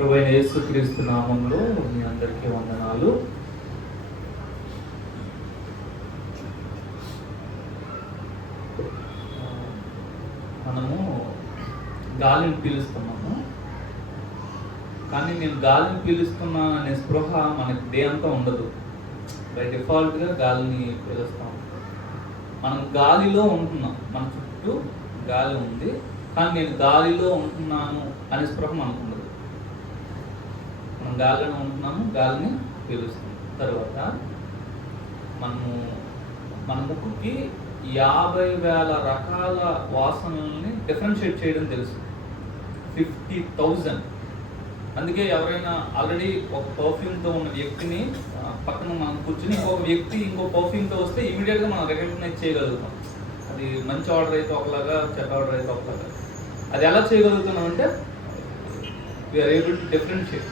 ప్రభువైన యేసుక్రీస్తు నామంలో మీ అందరికీ వందనాలు. మనము గాలిని పీలుస్తున్నాము, కానీ నేను గాలిని పీలుస్తున్నాను అనే స్పృహ మనకి డే అంతా ఉండదు. బై డిఫాల్ట్గా గాలిని పీలుస్తాం. మనం గాలిలో ఉంటున్నాం, మన చుట్టూ గాలి ఉంది, కానీ నేను గాలిలో ఉంటున్నాను అనే స్పృహ మనకు ఉండదు. మనం గాలిలో ఉంటున్నాము, గాలిని పీలుస్తాం. తర్వాత మన ముక్కుకి 50,000 రకాల వాసనల్ని డిఫరెన్షియేట్ చేయడం తెలుసు. 50,000. అందుకే ఎవరైనా ఆల్రెడీ ఒక పర్ఫ్యూమ్తో ఉన్న వ్యక్తిని పక్కన మనం కూర్చుని ఇంకొక వ్యక్తి ఇంకో పర్ఫ్యూమ్తో వస్తే ఇమీడియట్గా మనం రికగ్నైజ్ చేయగలుగుతాం. అది మంచి ఆర్డర్ అయితే ఒకలాగా, చెడ్డ ఆర్డర్ అయితే ఒకలాగా. అది ఎలా చేయగలుగుతున్నాం అంటే వీఆర్ ఏబుల్ టు డిఫరెన్షియేట్.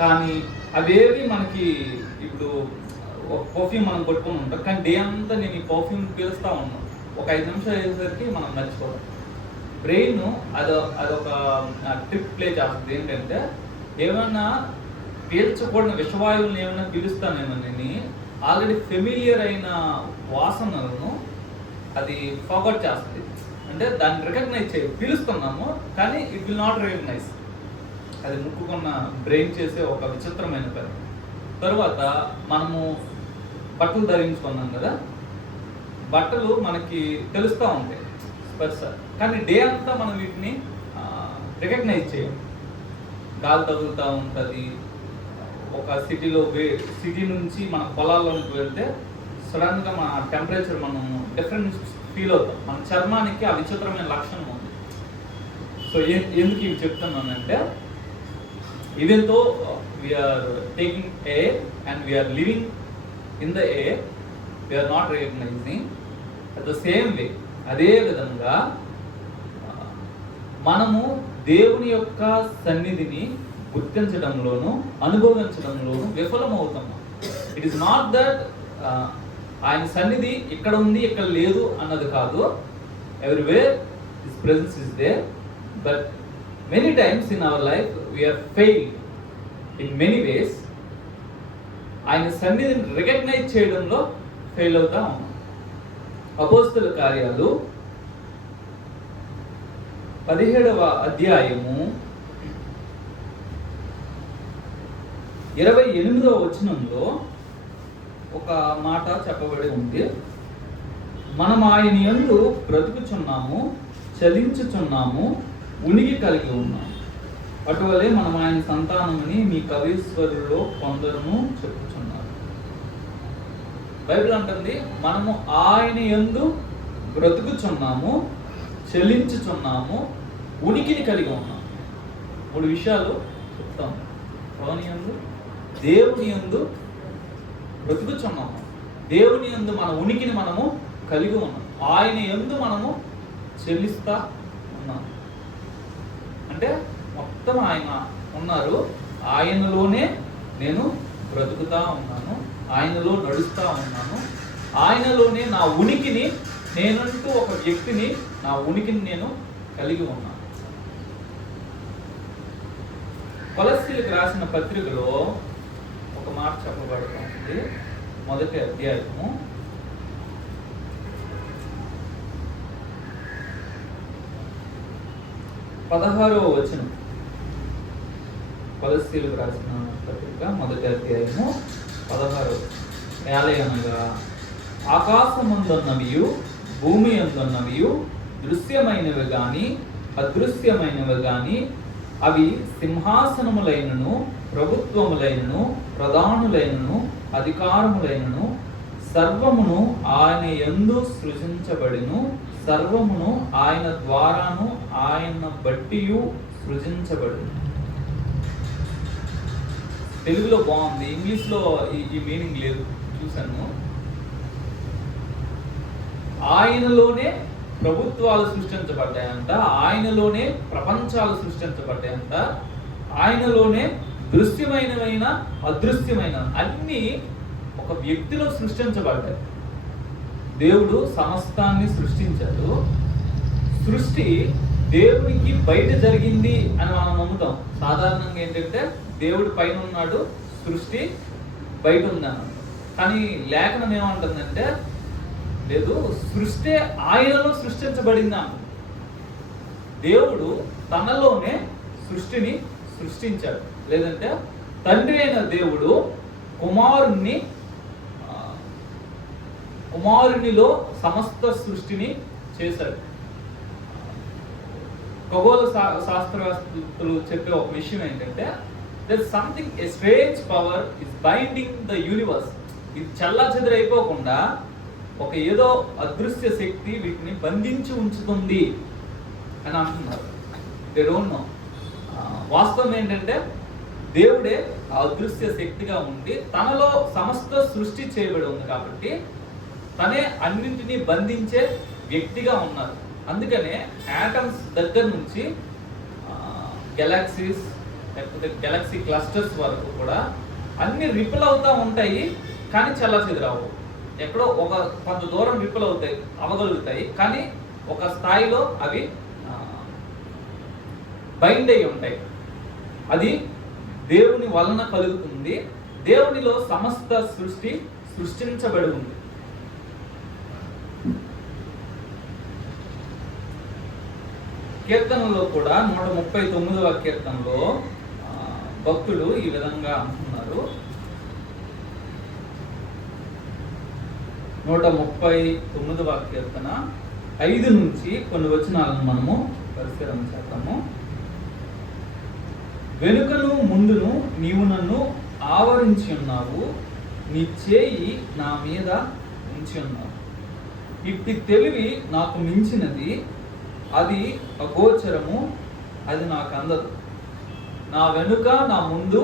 కానీ అవేవి మనకి ఇప్పుడు ఒక పర్ఫ్యూమ్ మనం కొట్టుకొని ఉంటాం, కానీ డే అంతా నేను ఈ పర్ఫ్యూమ్ పీలుస్తూ ఉన్నాను. ఒక 5 నిమిషాలు అయ్యేసరికి మనం మర్చిపోతాం. బ్రెయిన్ అదొక ట్రిక్ ప్లే చేస్తుంది. ఏంటంటే ఏమైనా పీల్చకూడని విషవాయువులను ఏమైనా పీలుస్తానేమోనని ఆల్రెడీ ఫెమిలియర్ అయిన వాసనలను అది ఫార్వర్డ్ చేస్తుంది. అంటే దాన్ని రికగ్నైజ్ పీలుస్తున్నాము, కానీ ఇట్ విల్ నాట్ రికగ్నైజ్. అది ముక్కుకున్న బ్రెయిన్ చేసే ఒక విచిత్రమైన పని. తర్వాత మనము బట్టలు ధరించుకున్నాం కదా, బట్టలు మనకి తెలుస్తూ ఉంటాయి స్పర్శ, కానీ డే అంతా మనం వీటిని రికగ్నైజ్ చేయం. గాలి తగులుతూ ఉంటుంది. ఒక సిటీ నుంచి మన పొలాల్లోకి వెళ్తే సడన్గా మన టెంపరేచర్ మనం డిఫరెన్స్ ఫీల్ అవుతాం. మన చర్మానికి ఆ విచిత్రమైన లక్షణం ఉంది. సో ఎందుకు ఇవి చెప్తున్నానంటే, even though we are taking air and we are living in the air, we are not recognizing. At the same way, అదే విధంగా మనము దేవుని యొక్క సన్నిధిని గుర్తించడంలోను అనుభవించడంలోను విఫలమవుతాము. ఇట్ ఈస్ నాట్ దట్ ఆయన సన్నిధి ఇక్కడ ఉంది ఇక్కడ లేదు అన్నది కాదు. Everywhere his presence is there, but many times in our life we are failed in many ways. ఆయన సన్నిధిని రికగ్నైజ్ చేయడంలో ఫెయిల్ అవుతా ఉన్నాం. అపోస్తలుల కార్యాలు 17వ అధ్యాయము 28వ వచనంలో ఒక మాట చెప్పబడి ఉంది. మనం ఆయన యందు బ్రతుకుచున్నాము, చలించుచున్నాము, ఉనికి కలిగి ఉన్నాం. అటువలే మనం ఆయన సంతానమని మీ కవీశ్వరుల్లో కొందరు చెప్పుచున్నారు. బైబిల్ అంటుంది మనము ఆయన యందు బ్రతుకుచున్నాము, చెల్లించుచున్నాము, ఉనికిని కలిగి ఉన్నాం. 3 విషయాలు చెప్తాం. ఎవరి యందు? దేవుని యందు బ్రతుకుచున్నాము, దేవుని యందు మన ఉనికిని మనము కలిగి ఉన్నాం, ఆయన యందు మనము చెల్లిస్తా ఉన్నాం. అంటే మొత్తం ఆయన ఉన్నారు, ఆయనలోనే నేను బ్రతుకుతా ఉన్నాను, ఆయనలో నడుస్తూ ఉన్నాను, ఆయనలోనే నా ఉనికిని, నేనంటూ ఒక వ్యక్తిని, నా ఉనికిని నేను కలిగి ఉన్నాను. కొలస్సీలకు రాసిన పత్రికలో ఒక మాట చెప్పబడుతుంది. 1వ అధ్యాయము 16వ వచనం. కొలస్సీలకు రాసిన పత్రిక 1వ అధ్యాయము 16వ. ఏలయనగా ఆకాశమందున్నవియు భూమి యందున్నవియు దృశ్యమైనవి గాని అదృశ్యమైనవి గాని, అవి సింహాసనములైనను ప్రభుత్వములైనను ప్రధానులైనను అధికారములైనను సర్వమును ఆయన యందు సృజించబడిను, సర్వమును ఆయన ద్వారాను ఆయన బట్టియు సృజించబడిను. తెలుగులో బాగుంది, ఇంగ్లీష్లో ఈ మీనింగ్ లేదు, చూశాను. ఆయనలోనే ప్రభుత్వాలు సృష్టించబడ్డాయంట, ఆయనలోనే ప్రపంచాలు సృష్టించబడ్డాయంట, ఆయనలోనే దృశ్యమైనవైన అదృశ్యమైన అన్నీ ఒక వ్యక్తిలో సృష్టించబడ్డాయి. దేవుడు సమస్తాన్ని సృష్టించాడు. సృష్టి దేవునికి బయట జరిగింది అని మనం నమ్ముతాం. సాధారణంగా ఏంటంటే దేవుడు పైన ఉన్నాడు, సృష్టి బయట ఉందన్న. కానీ లేఖనం ఏమంటుందంటే లేదు, సృష్టి ఆయనలో సృష్టించబడింది అన్న. దేవుడు తనలోనే సృష్టిని సృష్టించాడు. లేదంటే తండ్రి అయిన దేవుడు కుమారునిలో సమస్త సృష్టిని చేశాడు. ఖగోళ శాస్త్రవేత్తలు చెప్పే ఒక విషయం ఏంటంటే there something a strange power is binding the universe. ఇది చెల్లాచెదురైపోకుండా ఒక ఏదో అదృశ్య శక్తి వీటిని బంధించి ఉంచుతుంది అని అంటున్నారు. They don't know. వాస్తవం ఏంటంటే దేవుడే ఆ అదృశ్య శక్తిగా ఉండి తనలో సమస్త సృష్టి చేయబడి ఉంది కాబట్టి తనే అన్నింటినీ బంధించే వ్యక్తిగా ఉన్నారు. అందుకనే యాటమ్స్ దగ్గర నుంచి గెలాక్సీస్ లేకపోతే గెలాక్సీ క్లస్టర్స్ వరకు కూడా అన్ని రిపుల్ అవుతూ ఉంటాయి, కానీ చెల్లాచెదురవు. ఎక్కడో ఒక కొంత దూరం రిపుల్ అవ్వగలుగుతాయి, కానీ ఒక స్థాయిలో అవి బైండ్ అయి ఉంటాయి. అది దేవుని వలన కలుగుతుంది. దేవునిలో సమస్త సృష్టి సృష్టించబడి ఉంది. కీర్తనలో కూడా 139వ కీర్తనలో భక్తుడు ఈ విధంగా అంటున్నారు. 139వ కీర్తన 5 నుంచి కొన్ని వచనాలను మనము పరిశీలన చేద్దాము. వెనుకను ముందును నీవు నన్ను ఆవరించి ఉన్నావు, నీ చేయి నా మీద ఉంచి ఉన్నావు. ఇట్టి తెలివి నాకు మించినది, అది అగోచరము, అది నాకు అందదు. నా వెనుక నా ముందు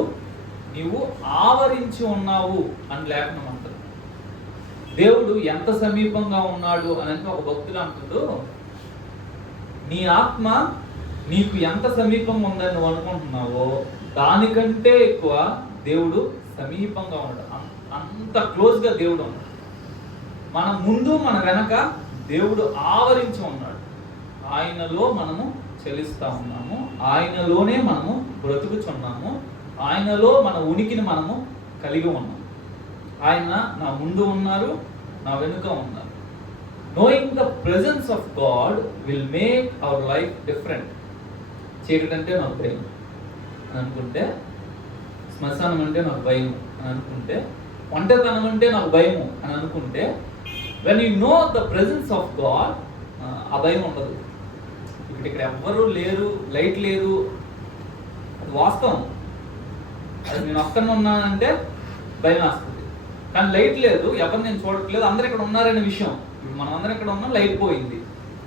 నీవు ఆవరించి ఉన్నావు అని లేఖనం అంటారు. దేవుడు ఎంత సమీపంగా ఉన్నాడు అని ఒక భక్తుడు అంటాడు, నీ ఆత్మ నీకు ఎంత సమీపంగా ఉందని నువ్వు అనుకుంటున్నావో దానికంటే ఎక్కువ దేవుడు సమీపంగా ఉన్నాడు. అంత క్లోజ్గా దేవుడు ఉన్నాడు. మన ముందు మన వెనక దేవుడు ఆవరించి ఉన్నాడు. ఆయనలో మనము చెలిస్తా ఉన్నాము, ఆయనలోనే మనము బ్రతుకుచున్నాము, ఆయనలో మన ఉనికిని మనము కలిగి ఉన్నాము. ఆయన నా ముందు ఉన్నారు, నా వెనుక ఉన్నారు. Knowing the presence of God will make our life different. చీకటి అంటే నాకు భయం అని అనుకుంటే, శ్మశానం అంటే నాకు భయం అని అనుకుంటే, ఒంటరితనం అంటే నాకు భయము అని అనుకుంటే, when you know the presence of God ఆ భయం ఉండదు. ఇక్కడ ఎవ్వరూ లేరు, లైట్ లేదు, అది వాస్తవం. అది నేను ఒక్కనే ఉన్నానంటే భయం వస్తుంది. కానీ లైట్ లేదు, ఎవరు నేను చూడట్లేదు, అందరు ఇక్కడ ఉన్నారనే విషయం. ఇప్పుడు మనం అందరం ఇక్కడ ఉన్నాం, లైట్ పోయింది,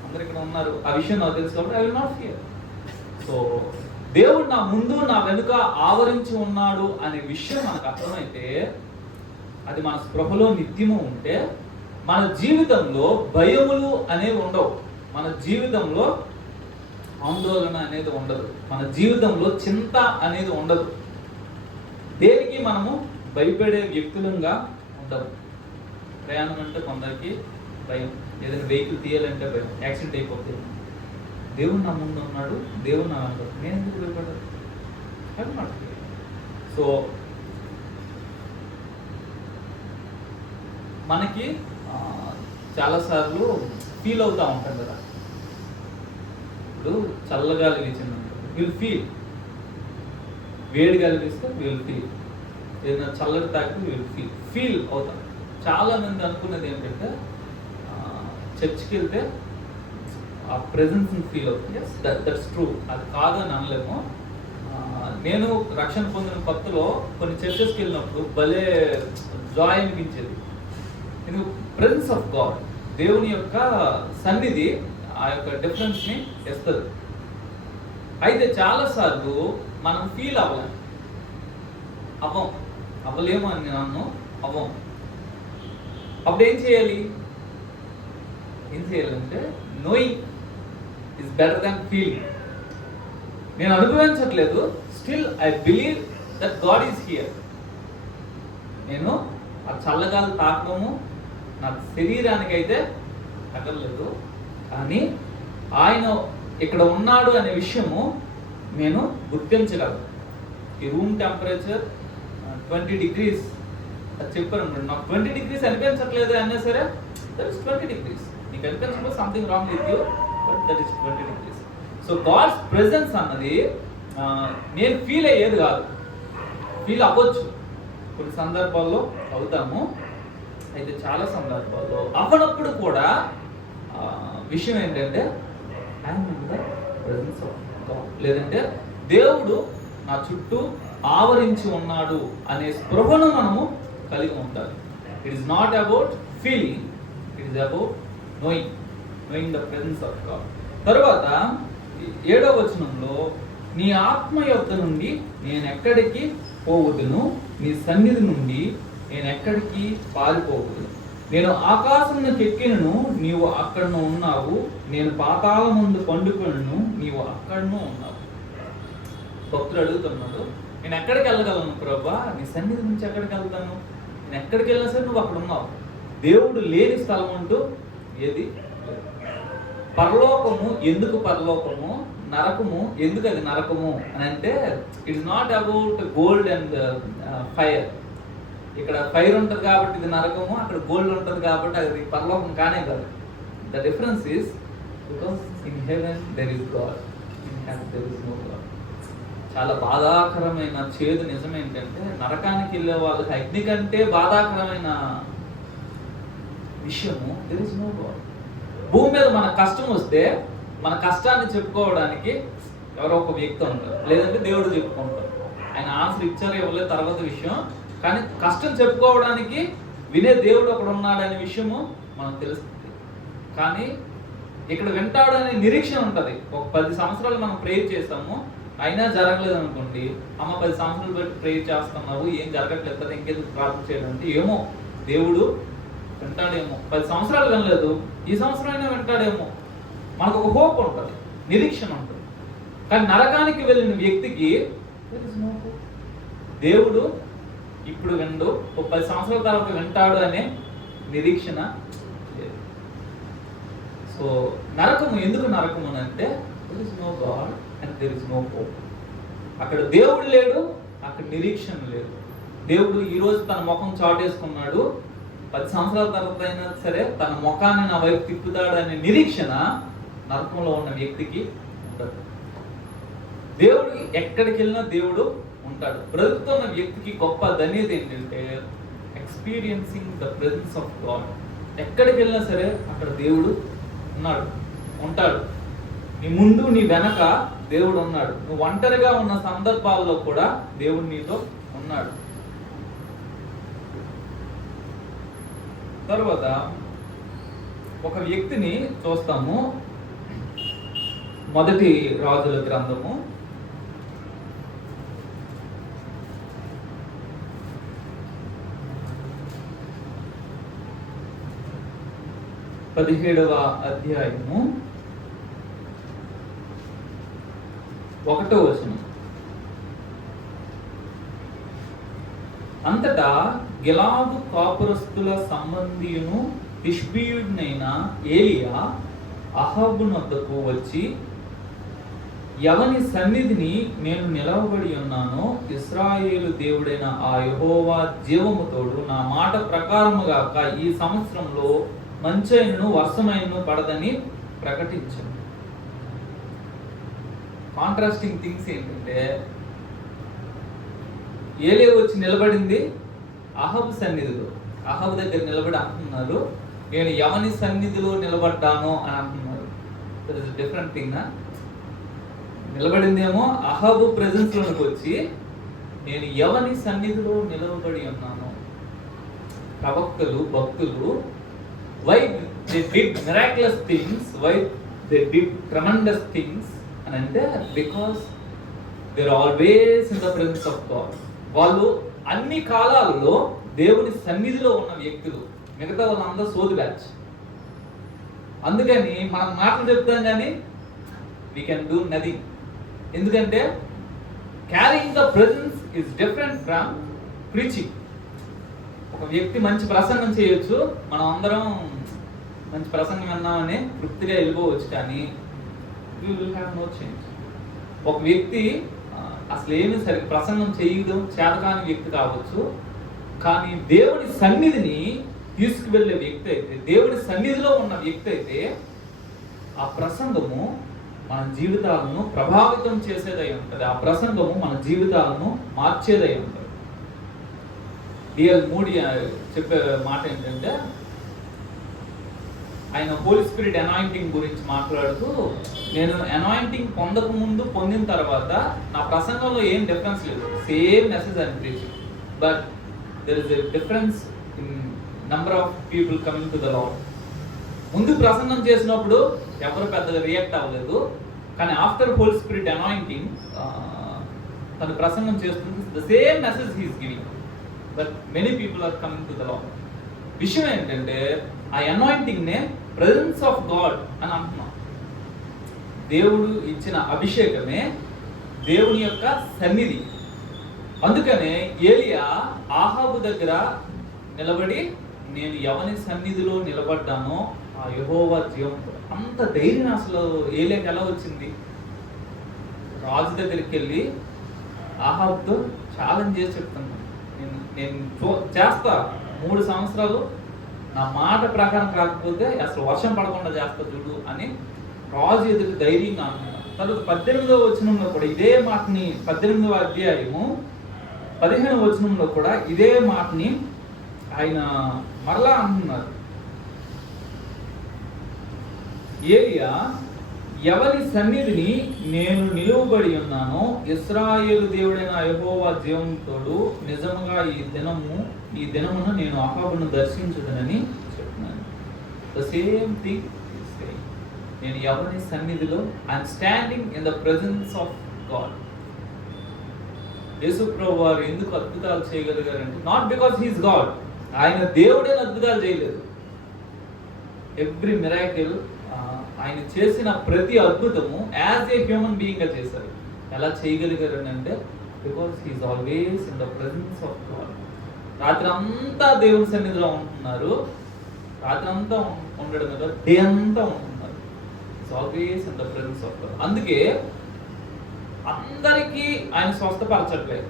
అందరు ఇక్కడ ఉన్నారు, ఆ విషయం నాకు తెలుసు కాబట్టి I will not fear. So దేవుడు నా ముందు నా వెనుక ఆవరించి ఉన్నాడు అనే విషయం మనకు అర్థమైతే, అది మన స్పృహలో నిత్యము ఉంటే మన జీవితంలో భయములు అనేవి ఉండవు, మన జీవితంలో ఆందోళన అనేది ఉండదు, మన జీవితంలో చింత అనేది ఉండదు. దేనికి మనము భయపడే వ్యక్తులంగా ఉండదు. ప్రయాణం అంటే కొందరికి భయం, ఏదైనా వెహికల్ తీయాలంటే భయం, యాక్సిడెంట్ అయిపోతే దేవుడు నా ముందు ఉన్నాడు, దేవుడు నా వెనుక, నేను ఎందుకు భయపడదు? సో మనకి చాలాసార్లు ఫీల్ అవుతూ ఉంటాం కదా. ఇప్పుడు చల్లగాలి వీచింది, విల్ ఫీల్. వేడి గాలి వీస్తే విల్ ఫీల్. ఏదైనా చల్లటి తాకితే ఫీల్ అవుతాం. చాలా మంది అనుకున్నది ఏంటంటే చర్చ్కి వెళ్తే ఆ ప్రెజెన్స్ని ఫీల్ అవుతుంది. ఎస్, దట్స్ ట్రూ, అది కాదని అనలేము. నేను రక్షణ పొందిన కొత్తలో కొన్ని చర్చెస్కి వెళ్ళినప్పుడు భలే జాయ్ అనిపించేది. ఎందుకు? ప్రెజెన్స్ ఆఫ్ గాడ్, దేవుని యొక్క సన్నిధి ఆ యొక్క డిఫరెన్స్ని ఇస్తుంది. అయితే చాలాసార్లు మనం ఫీల్ అవ్వలేము అని నేను అవ్వం. అప్పుడు ఏం చేయాలంటే knowing is better than feeling. నేను అనుభవించట్లేదు, still I believe that God is here. నేను ఆ చల్లగాలి తాకడము నా శరీరానికైతే తగలలేదు, కానీ ఆయన ఇక్కడ ఉన్నాడు అనే విషయము నేను గుర్తించగలను. ఈ రూమ్ టెంపరేచర్ 20 degrees అది చెప్పాను, నాకు 20 degrees అనిపించట్లేదు అన్నా సరే దట్ ఇస్ 20 degrees. నీకు అనిపించకపోతే something wrong with you, but that is 20 degrees. So God's presence అన్నది నేను ఫీల్ అయ్యేది కాదు, ఫీల్ అవ్వచ్చు. కొన్ని సందర్భాల్లో అవుతాము, అయితే చాలా సందర్భాల్లో అవ్వనప్పుడు కూడా విషయం ఏంటంటే I'm in the presence of God, లేదంటే దేవుడు నా చుట్టూ ఆవరించి ఉన్నాడు అనే స్పృహను మనము కలిగి ఉండాలి. It is not about feeling, it is about knowing the presence of God. తర్వాత 7వ వచనంలో నీ ఆత్మ యొద్ద నుండి నేను ఎక్కడికి పోవదును, నీ సన్నిధి నుండి నేను ఎక్కడికి పారిపోవదును. నేను ఆకాశమునకు ఎక్కినను, నీవు అక్కడను ఉన్నావు. నేను పాతాళమందు పండుకొనను, నీవు అక్కడను ఉన్నావు. భక్తుడు అడుగుతున్నాడు, నేను ఎక్కడికి వెళ్ళగలను ప్రభా, నీ సన్నిధి నుంచి ఎక్కడికి వెళ్తాను? నేను ఎక్కడికి వెళ్ళినా సరే నువ్వు అక్కడ ఉన్నావు. దేవుడు లేని స్థలం అంటూ ఏది లేదు. పరలోకము ఎందుకు పరలోకము, నరకము ఎందుకు అది నరకము అని అంటే it's not about gold and fire. ఇక్కడ ఫైర్ ఉంటుంది కాబట్టి ఇది నరకము, అక్కడ గోల్డ్ ఉంటుంది కాబట్టి అది పరలోకం కానే కాదు. The difference is because in heaven there is God, in heaven there is no God. చాలా బాధాకరమైన చేదు నిజం ఏంటంటే నరకానికి వెళ్ళే వాళ్ళకి అగ్ని కంటే బాధాకరమైన విషయము దెర్ ఇస్ నో గాడ్. భూమి మీద మన కష్టం వస్తే మన కష్టాన్ని చెప్పుకోవడానికి ఎవరో ఒక వ్యక్తి ఉంటారు, లేదంటే దేవుడు చెప్పుకుంటారు. ఆయన ఆన్సర్ ఇచ్చారో ఇవ్వలేదు తర్వాత విషయం, కానీ కష్టం చెప్పుకోవడానికి వినే దేవుడు ఒకడు ఉన్నాడనే విషయము మనకు తెలుస్తుంది. కానీ ఇక్కడ వింటాడు అనే నిరీక్షణ ఉంటుంది. ఒక 10 సంవత్సరాలు మనం ప్రేయర్ చేస్తాము, అయినా జరగలేదు అనుకోండి, అమ్మ 10 సంవత్సరాలు బట్టి ప్రేయర్ చేస్తున్నావు, ఏం జరగట్లేదు కదా ఇంకెందుకు ప్రార్థన చేయాలంటే ఏమో దేవుడు వింటాడేమో. 10 సంవత్సరాలు వినలేదు, ఈ సంవత్సరం అయినా వింటాడేమో. మనకు ఒక హోప్ ఉంటుంది, నిరీక్షణ ఉంటుంది. కానీ నరకానికి వెళ్ళిన వ్యక్తికి దేవుడు ఇప్పుడు విండు, ఒక 10 సంవత్సరాల తర్వాత వింటాడు అనే నిరీక్షణ లేదు. సో నరకము ఎందుకు నరకము అని అంటే there is no God and there is no hope. అక్కడ దేవుడు లేడు, అక్కడ నిరీక్షణ లేదు. దేవుడు ఈరోజు తన ముఖం చాటేసుకున్నాడు, 10 సంవత్సరాల తర్వాత అయినా సరే తన ముఖాన్ని నా వైపు తిప్పుతాడు అనే నిరీక్షణ నరకంలో ఉన్న వ్యక్తికి ఉండదు. దేవుడు ఎక్కడికి వెళ్ళినా దేవుడు ఉంటాడు. బ్రతుకుతున్న వ్యక్తికి గొప్ప ధన్యత ఏంటంటే experiencing the presence of God. ఎక్కడికి వెళ్ళినా సరే అక్కడ దేవుడు ఉన్నాడు, ఉంటాడు. నీ ముందు నీ వెనక దేవుడు ఉన్నాడు. నువ్వు ఒంటరిగా ఉన్న సందర్భాల్లో కూడా దేవుడు నీతో ఉన్నాడు. తర్వాత ఒక వ్యక్తిని చూస్తాము, మొదటి రాజుల గ్రంథము 17వ అధ్యాయము 1వ వచనం. అంతటా గిలాదు కాపురస్తుల సంబంధియును తిష్బీయుడైన ఏలియా అహాబు వద్దకు వచ్చి, ఎవని సన్నిధిని నేను నిలవబడి ఉన్నానో ఇశ్రాయేలు దేవుడైన ఆ యెహోవా జీవముతోడు నా మాట ప్రకారముగాక ఈ సంవత్సరంలో మంచైనను వర్షమైనను పడదని ప్రకటించాను. కాంట్రాస్టింగ్ థింగ్స్ ఏంటంటే ఏలే వచ్చి నిలబడింది అహాబు సన్నిధిలో, అహాబు దగ్గర నిలబడి అంటున్నారు నేను ఎవని సన్నిధిలో నిలబడ్డానో అని అంటున్నారు. That is different thing. నిలబడిందేమో అహాబు ప్రెజెన్స్ లోకి వచ్చి నేను ఎవని సన్నిధిలో నిలవబడి ఉన్నాను. ప్రవక్తలు భక్తులు why they did miraculous things, why they did tremendous things అని అంటే because they are always in the presence of God. వాళ్ళు అన్ని కాలాల్లో దేవుని సన్నిధిలో ఉన్న వ్యక్తులు. మిగతా వాళ్ళందరూ సోది బ్యాచ్. అందుకని మనం మాటలు చెప్తాం కానీ we can do nothing. ఎందుకంటే carrying the presence is different from preaching. ఒక వ్యక్తి మంచి ప్రసంగం చేయొచ్చు, మనం అందరం మంచి ప్రసంగం విన్నామని తృప్తిగా వెళ్ళిపోవచ్చు, కానీ we will have no change. ఒక వ్యక్తి అసలు ఏమీ సరిగ్గా ప్రసంగం చేయడం చేతకాని వ్యక్తి కావచ్చు, కానీ దేవుడి సన్నిధిని తీసుకువెళ్ళే వ్యక్తి అయితే, దేవుడి సన్నిధిలో ఉన్న వ్యక్తి అయితే, ఆ ప్రసంగము మన జీవితాలను ప్రభావితం చేసేదై ఉంటుంది. ఆ ప్రసంగము మన జీవితాలను మార్చేదై ఉంటుంది. డిఎల్ మూడీ చెప్పే మాట ఏంటంటే, ఆయన హోలీ స్పిరిట్ అనాయింటింగ్ గురించి మాట్లాడుతూ, నేను అనాయింటింగ్ పొందక ముందు పొందిన తర్వాత నా ప్రసంగంలో ఏం డిఫరెన్స్ లేదు, సేమ్ మెసేజ్ అని preaching, but there is a difference in number of people coming to the lord. ముందు ప్రసంగం చేసినప్పుడు ఎవరు పెద్దగా రియాక్ట్ అవ్వలేదు, కానీ ఆఫ్టర్ హోలీ స్పిరిట్ అనాయింటింగ్ తను ప్రసంగం చేస్తుంది, the same message he's giving, but many people are coming to the Lord. విషయం ఏంటంటే, ఆ అనాయింటింగ్ నే ప్రెజెన్స్ ఆఫ్ గాడ్ అని అంటున్నాం. దేవుడు ఇచ్చిన అభిషేకమే దేవుని యొక్క సన్నిధి. అందుకనే ఏలియా ఆహాబు దగ్గర నిలబడి, నేను ఎవని సన్నిధిలో నిలబడ్డానో ఆ యెహోవా జీవం. అంత ధైర్యం అసలు ఏలియాకి ఎలా వచ్చింది? రాజు దగ్గరికి వెళ్ళి ఆహాబుతో ఛాలెంజ్ చేసి చెప్తున్నాను, నేను చేస్తా 3 సంవత్సరాలు, నా మాట ప్రకారం కాకపోతే అసలు వర్షం పడకుండా చేస్తా చూడు అని రాజు ఎదుటి ధైర్యంగా అంటున్నాడు. తర్వాత 18వ వచనంలో కూడా ఇదే మాటని, 18వ అధ్యాయము 15వ వచనంలో కూడా ఇదే మాటని ఆయన మరలా అంటున్నారు. ఏలియా ఎవరి సన్నిధిని నేను నిలువబడి ఉన్నానో, ఇశ్రాయేలు దేవుడైన యెహోవా జీవంతోడు నిజముగా ఈ దినమున నేను అహాబును దర్శించుదనని చెప్తున్నాను. ద సేమ్ థింగ్ నేను ఎవరి సన్నిధిలో, I'm standing in the presence of God. Yesu ప్రభువు వారు ఎందుకు అద్భుతాలు చేయగలిగారంటే, నాట్ బికాస్ హీఈస్ గాడ్, ఆయన దేవుడైన అద్భుతాలు చేయలేదు. ఎవ్రీ మిరాకిల్, ఆయన చేసిన ప్రతి అద్భుతము యాజ్ ఏ హ్యూమన్ బీయింగ్ గా చేశారు. ఎలా చేయగలిగారు అంటే, because he is always in the presence of God. రాత్రి అంతా దేవుని సన్నిధిలో ఉంటున్నారు, రాత్రి అంతా ఉండడం కదా, డే అంతా ఉంటున్నారు. It's always in the presence of God. అందుకే అందరికీ ఆయన స్వస్థపరచట్లేదు,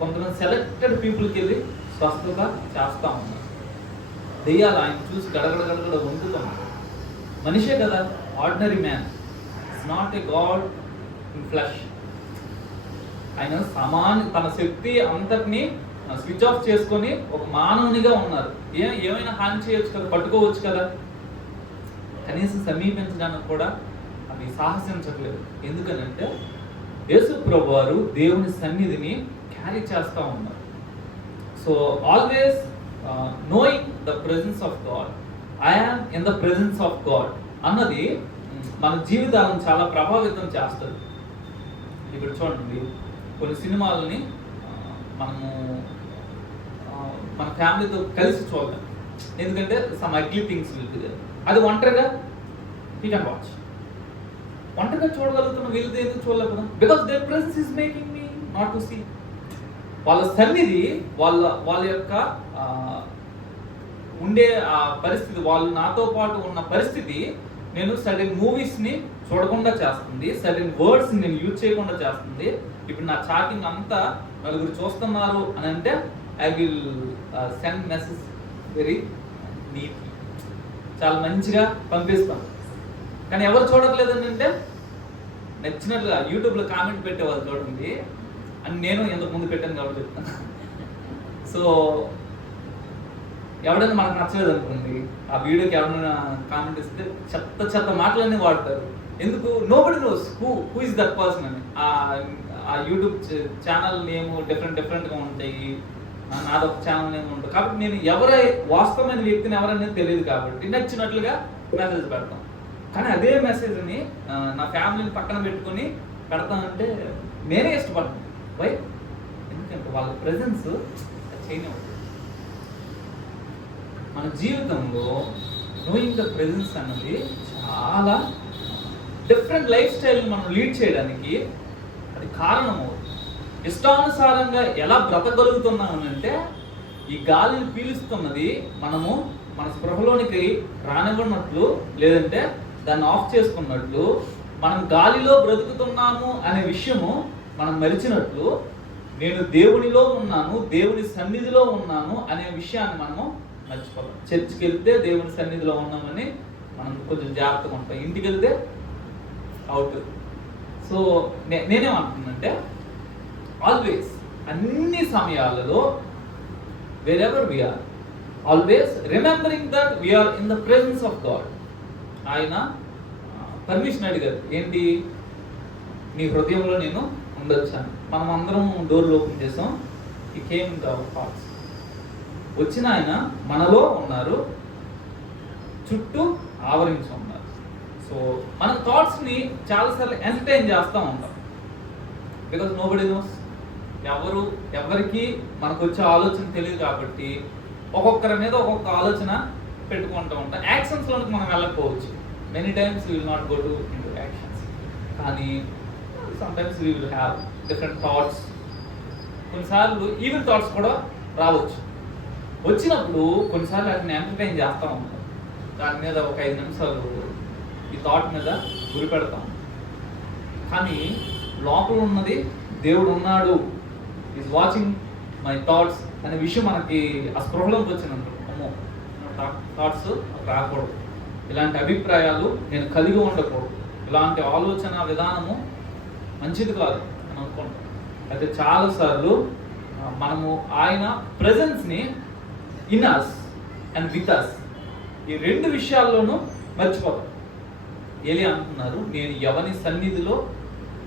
కొంతమంది సెలెక్టెడ్ పీపుల్కి వెళ్ళి స్వస్థత చేస్తా ఉన్నారు. దెయ్యాలు ఆయన చూసి గడగడ వండుతున్నారు. మనిషే కదా, ordinary man, it's not a God in flesh. ఆయన తన శక్తి అంతటిని స్విచ్ ఆఫ్ చేసుకొని ఒక మానవునిగా ఉన్నారు. ఏమైనా హాని చేయొచ్చు కదా, పట్టుకోవచ్చు కదా, కనీసం సమీపించడానికి కూడా అవి సాహసించట్లేదు. ఎందుకనంటే యేసు ప్రభువు వారు దేవుని సన్నిధిని క్యారీ చేస్తూ ఉన్నారు. So always knowing the presence of God, I am in the presence of God అన్నది మన జీవితాలను చాలా ప్రభావితం చేస్తుంది. ఇప్పుడు చూడండి, కొన్ని సినిమాలని మనము మన ఫ్యామిలీతో కలిసి చూడలేం, ఎందుకంటే some ugly things will be there. అది ఒంటరిగా యూ కెన్ వాచ్. ఒంటరిగా చూడగలుగుతున్న వీళ్ళతో ఎందుకు చూడలేకపోతున్నాం? Because their presence is making me not to see. వాళ్ళ సన్నిధి, వాళ్ళ యొక్క ఉండే ఆ పరిస్థితి, వాళ్ళు నాతో పాటు ఉన్న పరిస్థితి నేను సర్టెన్ మూవీస్ని చూడకుండా చేస్తుంది, సర్టెన్ వర్డ్స్ని నేను యూజ్ చేయకుండా చేస్తుంది. ఇప్పుడు నా చాటింగ్ అంతా నలుగురు చూస్తున్నారు అని అంటే I will send message very neatly, చాలా మంచిగా పంపిస్తాను. కానీ ఎవరు చూడట్లేదు అని అంటే, నచ్చినట్లుగా యూట్యూబ్లో కామెంట్ పెట్టేవాళ్ళు చూడండి అని నేను ఎంతకు ముందు పెట్టాను కాబట్టి చెప్తాను. సో ఎవడైనా మనకు నచ్చలేదు అనుకోండి, ఆ వీడియోకి ఎవరైనా కామెంట్ ఇస్తే చెత్త మాటలన్నీ వాడతారు. ఎందుకు? Nobody knows who is that person అని. ఆ యూట్యూబ్ ఛానల్ నేమ్ డిఫరెంట్గా ఉంటాయి, నాదొక ఛానల్ నేమ్ ఉంటుంది. కాబట్టి నేను వాస్తవమైన వ్యక్తిని ఎవరనేది తెలియదు కాబట్టి నచ్చినట్లుగా మెసేజ్ పెడతాం. కానీ అదే మెసేజ్ని నా ఫ్యామిలీని పక్కన పెట్టుకొని పెడతానంటే నేనే ఇష్టపడతాను. వై? ఎందుకంటే వాళ్ళ ప్రెజెన్స్ చేయనివ్వదు. మన జీవితంలో నోయింగ్ ద ప్రెజెన్స్ అన్నది చాలా డిఫరెంట్ లైఫ్ స్టైల్ మనం లీడ్ చేయడానికి అది కారణం అవుతుంది. ఇష్టానుసారంగా ఎలా బ్రతకగలుగుతున్నామనంటే, ఈ గాలిని పీలుస్తున్నది మనము మన స్పృహలోనికి రానివ్వనట్లు, లేదంటే దాన్ని ఆఫ్ చేసుకున్నట్లు మనం గాలిలో బ్రతుకుతున్నాము అనే విషయము మనం మరిచినట్లు, నేను దేవునిలో ఉన్నాను, దేవుని సన్నిధిలో ఉన్నాను అనే విషయాన్ని మనము మర్చిపోతాం. చర్చికి వెళ్తే దేవుని సన్నిధిలో ఉన్నామని మనం కొంచెం జాగ్రత్తగా ఉంటాం, ఇంటికి వెళ్తే అవుట్. సో నేనేమంటున్నానంటే, ఆల్వేస్, అన్ని సమయాలలో, wherever we are, always remembering that we are in the presence of God. ఆయన పర్మిషన్ అడిగారు, ఏంటి, నీ హృదయంలో నేను ఉండొచ్చాను. మనం అందరం డోర్లు ఓపెన్ చేసాం, ఈ కేమ్ ఇన్ అవర్ హార్ట్స్. వచ్చిన ఆయన మనలో ఉన్నారు, చుట్టూ ఆవరించి ఉన్నారు. సో మన థాట్స్ని చాలాసార్లు ఎంటర్టైన్ చేస్తూ ఉంటాం, బికాజ్ నోబడీ నోస్. ఎవరికి మనకు వచ్చే ఆలోచన తెలియదు కాబట్టి ఒక్కొక్కరి మీద ఒక్కొక్క ఆలోచన పెట్టుకుంటూ ఉంటాం. యాక్షన్స్లోకి మనం వెళ్ళకపోవచ్చు. Many times we will not go to into actions, కానీ sometimes we will have different thoughts. కొన్నిసార్లు ఈవిల్ థాట్స్ కూడా రావచ్చు. వచ్చినప్పుడు కొన్నిసార్లు వాటిని ఎంటర్టైన్ చేస్తూ ఉంటాం. దాని మీద ఒక 5 నిమిషాలు ఈ థాట్ మీద గురి పెడతాం. కానీ లోపల ఉన్నది దేవుడు ఉన్నాడు, ఈజ్ వాచింగ్ మై థాట్స్ అనే విషయం మనకి ఆ స్పృహలోకి వచ్చినందుకు, అమ్మో థాట్స్ రాకూడదు, ఇలాంటి అభిప్రాయాలు నేను కలిగి ఉండకూడదు, ఇలాంటి ఆలోచన విధానము మంచిది కాదు అని అనుకుంటాం. అయితే చాలాసార్లు మనము ఆయన ప్రెజెన్స్ని in us and with us, ఈ 2 విషయాల్లోనూ మర్చిపోతాం. ఏలియా అంటున్నారు, నేను ఎవరి సన్నిధిలో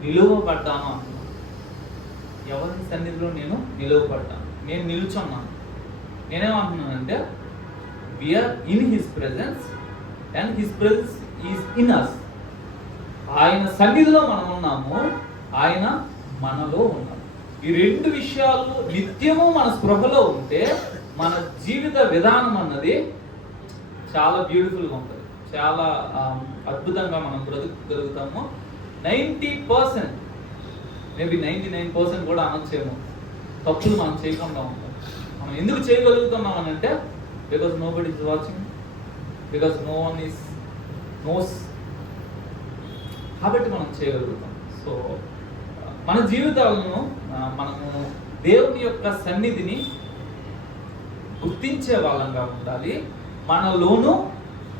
నిలువబడ్డాను అంటున్నాను. ఎవరి సన్నిధిలో నేను నిలువబడ్డాను, నేను నిలుచున్నాను. నేనేమంటున్నానంటే, we are in his presence and his presence is in us. ఆయన సన్నిధిలో మనం ఉన్నాము, ఆయన మనలో ఉన్నాము. ఈ 2 విషయాలు నిత్యము మన స్పృహలో ఉంటే మన జీవిత విధానం అన్నది చాలా బ్యూటిఫుల్గా ఉంటుంది, చాలా అద్భుతంగా మనం బ్రతుకుగలుగుతాము. 90%, మేబీ 99% కూడా అనొచ్చేమో, తప్పులు మనం చేయకుండా ఉంటాం. మనం ఎందుకు చేయగలుగుతున్నాం అని అంటే, because nobody is watching, because no one is knows, కాబట్టి మనం చేయగలుగుతాం. సో మన జీవితాలను మనము దేవుని యొక్క సన్నిధిని గుర్తించే వాళ్ళంగా ఉండాలి. మనలోను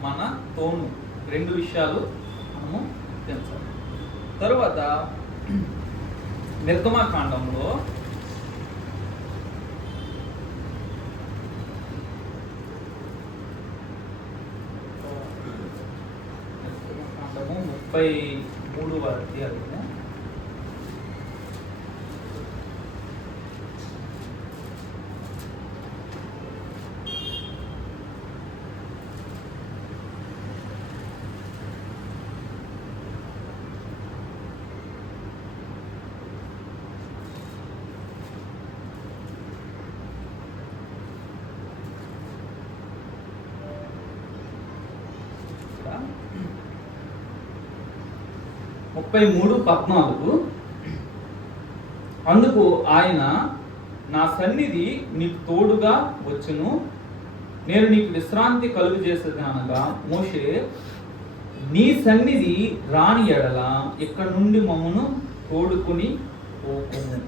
మనతోను 2 విషయాలు మనము తెలుసాలి. తరువాత నిర్గమకాండంలో నిర్గమకాండము 33వ అధ్యాయము 33:14, అందుకు ఆయన, నా సన్నిధి నీకు తోడుగా వచ్చును, నేను నీకు విశ్రాంతి కలుగు చేసేదనగా, మోషే నీ సన్నిధి రాని ఎడల ఇక్కడ నుండి మమ్మను తోడుకుని పోకుము.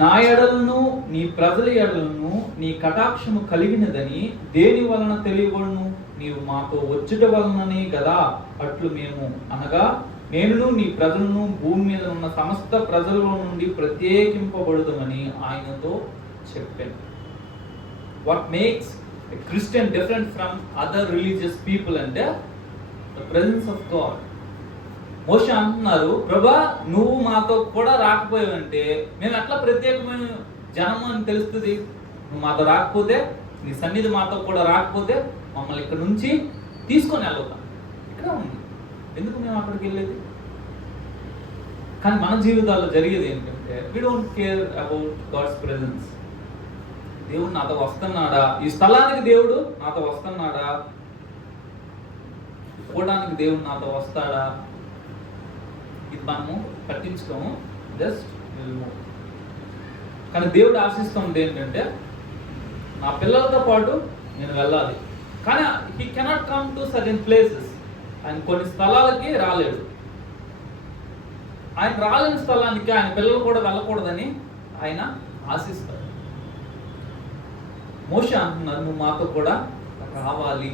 నా ఎడలను నీ ప్రజల ఎడలను నీ కటాక్షము కలిగినదని దేని వలన తెలియబడును? నీవు మాతో వచ్చుట వలననే కదా అట్లు మేము, అనగా నేనును నీ ప్రజలను భూమి మీద ఉన్న సమస్త ప్రజల నుండి ప్రత్యేకింపబడుదమని ఆయనతో చెప్పాను. What makes a Christian different from other religious people అంటే ద ప్రెజెన్స్ ఆఫ్ గాడ్. మోషే అంటున్నారు, ప్రభా నువ్వు మాతో కూడా రాకపోయావంటే మేము ఎట్లా ప్రత్యేకమైన జనము అని తెలుస్తుంది? నువ్వు మాతో రాకపోతే, నీ సన్నిధి మాతో కూడా రాకపోతే మమ్మల్ని ఇక్కడ నుంచి తీసుకొని వెళ్తాం. ఇక్కడ ఉంది, ఎందుకు మేము అక్కడికి వెళ్ళేది? కానీ మన జీవితాల్లో జరిగేది ఏంటంటే, we don't care about God's presence. దేవుడు నాతో వస్తున్నాడా? ఈ స్థలానికి దేవుడు నాతో వస్తున్నాడా? పోవడానికి దేవుడు నాతో వస్తాడా? ఇది మనము పట్టించుకోము, జస్ట్ మూవ్. కానీ దేవుడు ఆశిస్తుంది ఏంటంటే, నా పిల్లలతో పాటు నేను వెళ్ళాలి. కానీ he cannot come to certain places. ఆయన కొన్ని స్థలాలకి రాలేడు. ఆయన రాలేని స్థలానికి ఆయన పిల్లలు కూడా వెళ్ళకూడదని ఆయన ఆశిస్తారు. మోషే అంటున్నారు, నువ్వు మాతో కూడా రావాలి,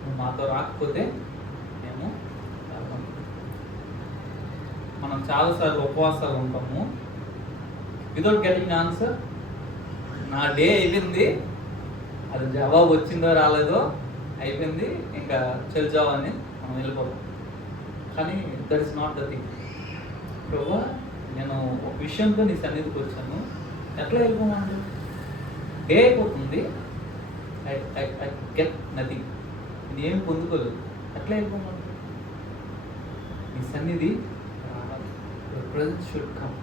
నువ్వు మాతో రాకపోతే మేము రాము. మనం చాలాసార్లు ఉపవాసాలు ఉంటాము వితౌట్ గెటింగ్ ఆన్సర్. నా డే అయిపోయింది, అది జవాబు వచ్చిందో రాలేదో అయిపోయింది, ఇంకా చెల్జావని మనం వెళ్ళిపోతాం. కానీ that is not the thing. ప్రభువా, నేను ఒక విషయంతో నీ సన్నిధికి వచ్చాను, ఎట్లా వెళ్ళిపోమండి? డే అయిపోతుంది, ఐ గెట్ నథింగ్, నేనేం పొందుకోలేదు, ఎట్లా వెళ్ళిపోమండి? నీ సన్నిధి ప్రజెన్స్ షుడ్ కమ్.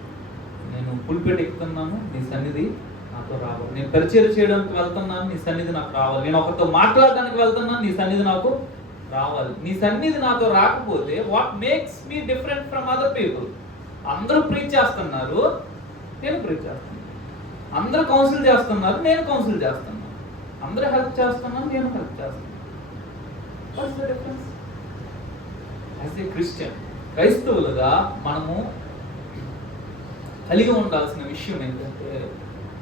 నేను పులిపేట ఎక్కుతున్నాను, నీ సన్నిధి నాతో రావాలి. నేను పరిచయం చేయడానికి వెళ్తున్నాను, నీ సన్నిధి నాకు రావాలి. నేను ఒకరితో మాట్లాడడానికి వెళ్తున్నాను, నీ సన్నిధి నాకు రావాలి. నీ సన్నిధి నాతో రాకపోతే what makes me different from other people? అందరూ ప్రీచ్ చేస్తున్నారు, నేను ప్రీచ్ చేస్తున్నాను. అందరూ కౌన్సిల్ చేస్తున్నారు, నేను కౌన్సిల్ చేస్తున్నాను. అందరూ హెల్ప్ చేస్తున్నాను, నేను హెల్ప్ చేస్తున్నాను. Watts the difference? As a Christian, క్రైస్తవులుగా మనము కలిగి ఉండాల్సిన విషయం ఏంటంటే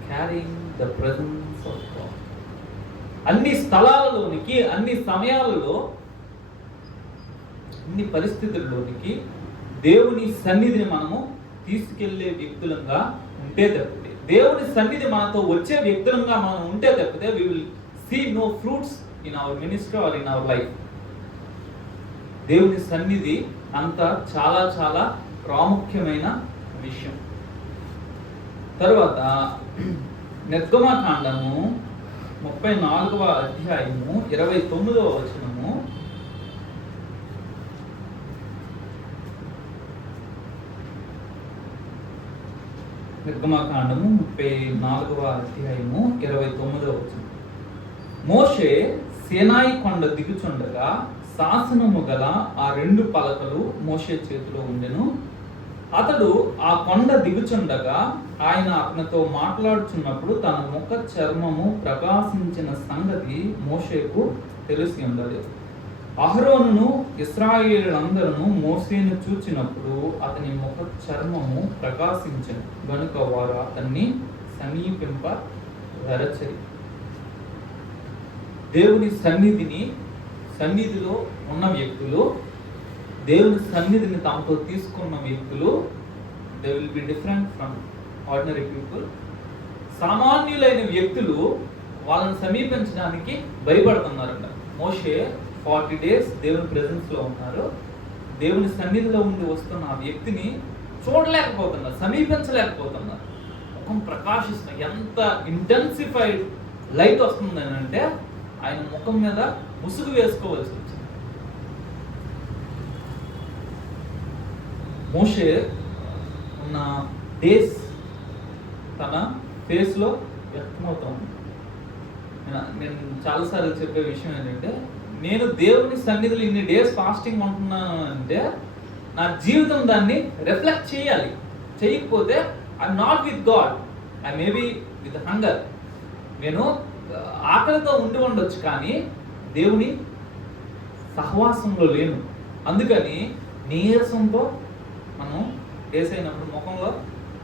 carrying the presence of God. అన్ని స్థలాలలోనికి, అన్ని సమయాలలో, అన్ని పరిస్థితుల్లోనికి దేవుని సన్నిధిని మనము తీసుకెళ్లే వ్యక్తులంగా ఉంటే తప్పితే, దేవుని సన్నిధి మనతో వచ్చే వ్యక్తులంగా మనం ఉంటే తప్పితే we will see no fruits in our ministry or in our life. దేవుని సన్నిధి అంత చాలా చాలా ప్రాముఖ్యమైన విషయం. తర్వాత నిర్గమకాండము 34వ అధ్యాయము 29వ వచనము. నిర్గమకాండము 34వ అధ్యాయము 29వ వచనం. మోషే సీనాయి కొండ దిగుచుండగా శాసనము గల ఆ 2 పలకలు మోషే చేతిలో ఉండెను. అతడు ఆ కొండ దిగుచుండగా ఆయన అతనితో మాట్లాడుచున్నప్పుడు తన ముఖ చర్మము ప్రకాశించిన సంగతి మోషేకు తెలిసి ఉండదు. అహరోనును ఇశ్రాయేలులందరూ మోషేను చూచినప్పుడు అతని ముఖ చర్మము ప్రకాశించెను గనుక వారు అతన్ని సమీపింప వెరచరి. దేవుని సన్నిధిలో ఉన్న వ్యక్తులు, దేవుని సన్నిధిని తమతో తీసుకున్న వ్యక్తులు, they will be different from ordinary people. సామాన్యులైన వ్యక్తులు వాళ్ళని సమీపించడానికి భయపడుతున్నారంట. మోషే 40 days దేవుని ప్రెజెన్స్ లో ఉన్నారు. దేవుని సన్నిధిలో ఉండి వస్తున్న ఆ వ్యక్తిని చూడలేకపోతున్నారు, సమీపించలేకపోతున్నారు. ముఖం ప్రకాశిస్తున్నారు. ఎంత ఇంటెన్సిఫైడ్ లైట్ వస్తుంది అంటే ఆయన ముఖం మీద ముసుగు వేసుకోవాల్సి వచ్చింది. మోషే ఉన్న డేస్ తన ఫేస్లో వ్యక్తమవుతా ఉంది. నేను చాలాసార్లు చెప్పే విషయం ఏంటంటే, నేను దేవుని సన్నిధిలో ఇన్ని డేస్ ఫాస్టింగ్ ఉంటున్నాను అంటే నా జీవితం దాన్ని రిఫ్లెక్ట్ చేయాలి. చేయకపోతే I not with God, I maybe with hunger. నేను ఆకలితో ఉండి ఉండొచ్చు కానీ దేవుని సహవాసంలో లేను. అందుకని నీరసంతో మనం డేస్ అయినప్పుడు ముఖంలో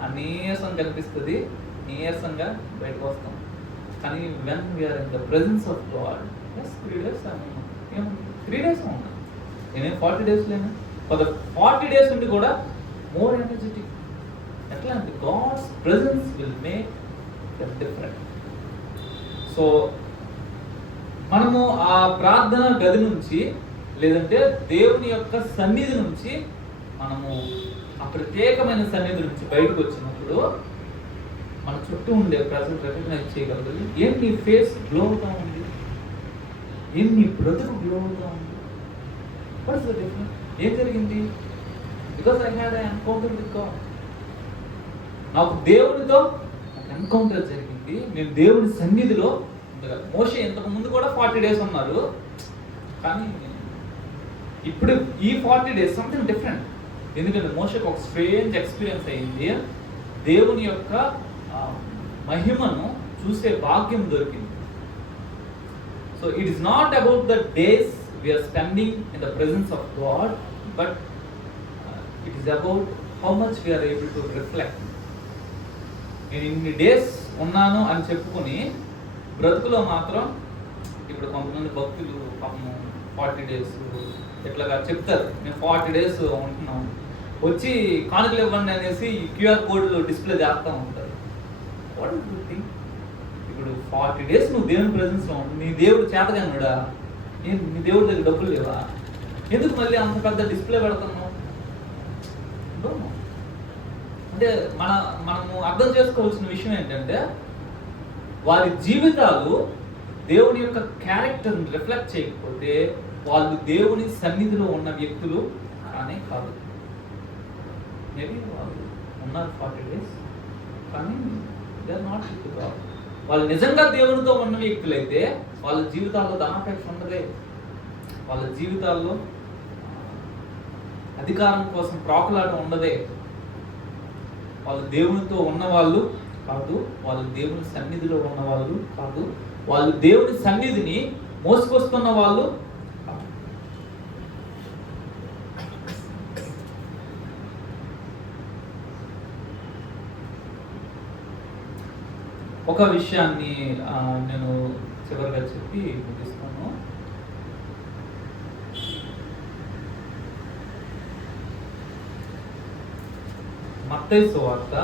ఆ నీరసం కనిపిస్తుంది, నీరసంగా బయటకు వస్తాం. కానీ when we are in the presence of God, 3 days 3 days ఉన్నా, నేనేం 40 days లేను. ఫర్ ద 40 days ఉండి కూడా మోర్ ఎనర్జెటిక్. ఎట్లా అంటే God's presence will make the different. So మనము ఆ ప్రార్థన గది నుంచి, లేదంటే దేవుని యొక్క సన్నిధి నుంచి, మనము ఆ ప్రత్యేకమైన సన్నిధి నుంచి బయటకు వచ్చినప్పుడు మన చుట్టూ ఉండే ప్రజలు రికగ్నైజ్ చేయగలగాలి. ఏం నీ ఫేస్ గ్లో అవుతా ఉంది, ఏం నీ బ్రతుకు గ్లో అవుతా ఉంది. What's the difference? ఏం జరిగింది? Because I had an encounter with God. నాకు దేవునితో ఎన్కౌంటర్ జరిగింది. నేను దేవుని సన్నిధిలో ఉండగలను. మోషే ఇంతకు ముందు కూడా 40 days ఉన్నారు, కానీ ఇప్పుడు ఈ 40 days సంథింగ్ డిఫరెంట్. ఎందుకంటే మోషేకి ఒక స్ట్రేంజ్ ఎక్స్పీరియన్స్ అయింది. దేవుని యొక్క మహిమను చూసే భాగ్యం దొరికింది. So it is not about the days we are spending in the presence of God, but it is about how much we are able to reflect. నేను ఇన్ని డేస్ ఉన్నాను అని చెప్పుకొని బ్రతుకులో మాత్రం ఇప్పుడు కొంతమంది భక్తులు పాపము 40 days ఇట్లాగా చెప్తారు, నేను 40 days ఉంటున్నాను, వచ్చి కానుకలు ఇవ్వండి అనేసి QR కోడ్లు డిస్ప్లే చేస్తూ ఉంటారు. What is good thing? ఇప్పుడు 40 days నువ్వు దేవుని ప్రెజెన్స్లో ఉంటుంది, నీ దేవుడు చేతగానుడా, నీ దేవుడి దగ్గర డబ్బులు లేవా, ఎందుకు మళ్ళీ అంత పెద్ద డిస్ప్లే పెడుతున్నావు? అంటే మనము అర్థం చేసుకోవాల్సిన విషయం ఏంటంటే, వారి జీవితాలు దేవుని యొక్క క్యారెక్టర్ని రిఫ్లెక్ట్ చేయకపోతే వాళ్ళు దేవుని సన్నిధిలో ఉన్న వ్యక్తులు కానే కాదు. మేబీ వాళ్ళు ఉన్నారు 40 days, కానీ they are not with God. వాళ్ళు నిజంగా దేవునితో ఉన్న వ్యక్తులైతే వాళ్ళ జీవితాల్లో ధనాపేక్ష ఉండదే, వాళ్ళ జీవితాల్లో అధికారం కోసం ప్రాకులాట ఉండదే. వాళ్ళు దేవునితో ఉన్నవాళ్ళు కాదు, వాళ్ళు దేవుని సన్నిధిలో ఉన్నవాళ్ళు కాదు, వాళ్ళు దేవుని సన్నిధిని మోసుకొస్తున్న వాళ్ళు కాదు. ఒక విషయాన్ని నేను చివరిగా చెప్పి ముగిస్తాను. మత్తయి సువార్త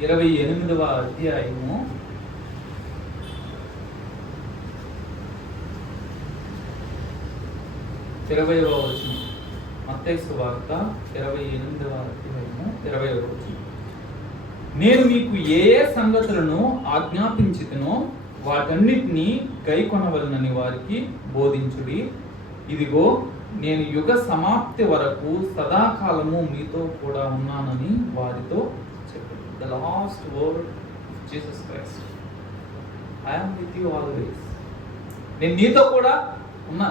28వ అధ్యాయము 20వ వచనం. మత్తయి సువార్త 28వ అధ్యాయము 20వ వచనం. నేను మీకు ఏ ఏ సంగతులను ఆజ్ఞాపించితినో వాటన్నిటినీ గైకొనవలనని వారికి బోధించుడి. ఇదిగో నేను యుగ సమాప్తి వరకు సదాకాలము మీతో కూడా ఉన్నానని వారితో చెప్పాడు. The last word of Jesus Christ. I am with you always. నేను నీతో కూడా ఉన్నా.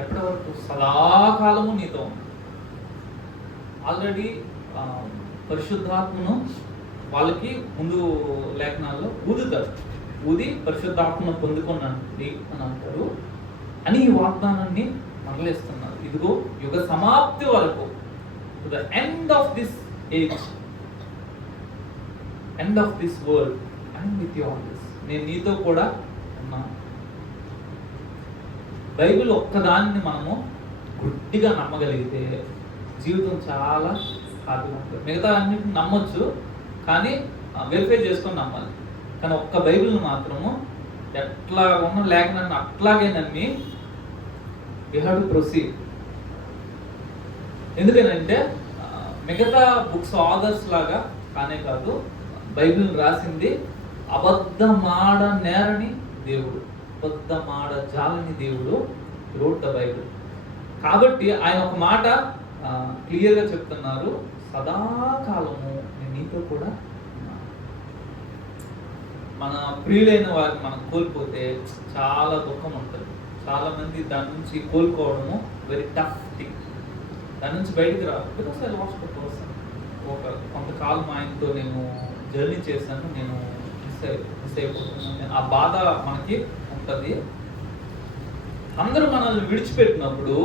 ఎప్పటి వరకు? సదాకాలము నీతో ఉన్నా. ఆల్రెడీ పరిశుద్ధాత్మను వాళ్ళకి ముందు లేఖనాల్లో ఊదుతారు, ఊది పరిశుద్ధాత్మను పొందుకున్నాండి అని అంటారు అని ఈ వాగ్దానాన్ని మరలేస్తున్నారు. ఇదిగో యుగ సమాప్తి వరకు, to the end of this age, end of this world, I'm with you always. నేను నీతో కూడా ఉన్నాను. బైబిల్ ఒక్కదాన్ని మనము గుడ్డిగా నమ్మగలిగితే జీవితం చాలా హ్యాపీగా ఉంటుంది. మిగతా అన్నిటిని నమ్మొచ్చు, కానీ వెరిఫై చేసుకొని నమ్మాలి. కానీ ఒక్క బైబిల్ని మాత్రము ఎట్లా ఉన్న లేఖనాన్ని అట్లాగే నమ్మి వీ హ్యావ్ టు ప్రొసీడ్. ఎందుకనంటే మిగతా బుక్స్ ఆథర్స్ లాగా కానే కాదు, బైబిల్ రాసింది అబద్ధమాడ నేరని దేవుడు, అబద్ధమాడ జాలని దేవుడు రోడ్ ద బైబిల్. కాబట్టి ఆయన ఒక మాట క్లియర్గా చెప్తున్నారు, సదాకాలము నేను నీతో కూడా ఉన్నాను. మన ప్రియులైన వారిని మనం కోల్పోతే చాలా దుఃఖం ఉంటుంది. చాలా మంది దాని నుంచి కోలుకోవడము వెరీ టఫ్ థింగ్. దాని నుంచి బయటికి రాదు. Because I last the person. కొంతకాలం ఆయనతో నేను జర్నీ చేశాను, నేను మిస్ అయిపోతున్నాను. ఆ బాధ మనకి ఉంటుంది. అందరూ మనల్ని విడిచిపెట్టినప్పుడు,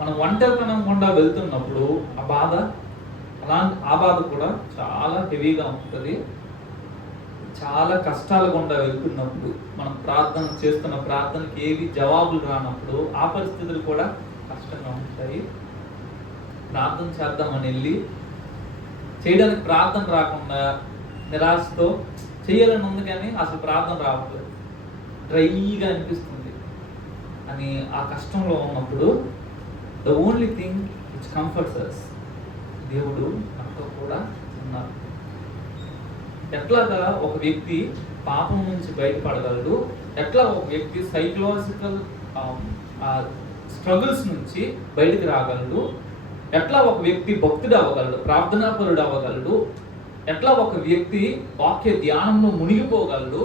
మనం ఒంటరితనం గుండా వెళ్తున్నప్పుడు ఆ బాధ కూడా చాలా హెవీగా ఉంటుంది. చాలా కష్టాల గుండా వెళ్తున్నప్పుడు, మనం ప్రార్థన చేస్తున్న ప్రార్థనకి ఏవి జవాబులు రానప్పుడు ఆ పరిస్థితులు కూడా కష్టంగా ఉంటాయి. ప్రార్థన చేద్దామని వెళ్ళి చేయడానికి ప్రార్థన రాకుండా నిరాశతో చేయాలని ఉంది, కానీ అసలు ప్రార్థన రావట్లేదు, డ్రైగా అనిపిస్తుంది అని ఆ కష్టంలో ఉన్నప్పుడు the only thing which comforts us, దేవుడు మనతో కూడా ఉన్నారు. ఎట్లాగా ఒక వ్యక్తి పాపం నుంచి బయటపడగలడు, ఎట్లా ఒక వ్యక్తి సైకలాజికల్ స్ట్రగుల్స్ నుంచి బయటికి రాగలడు, ఎట్లా ఒక వ్యక్తి భక్తుడు అవ్వగలడు, ప్రార్థనాపరుడు అవ్వగలడు, ఎట్లా ఒక వ్యక్తి వాక్య ధ్యానంలో మునిగిపోగలడు,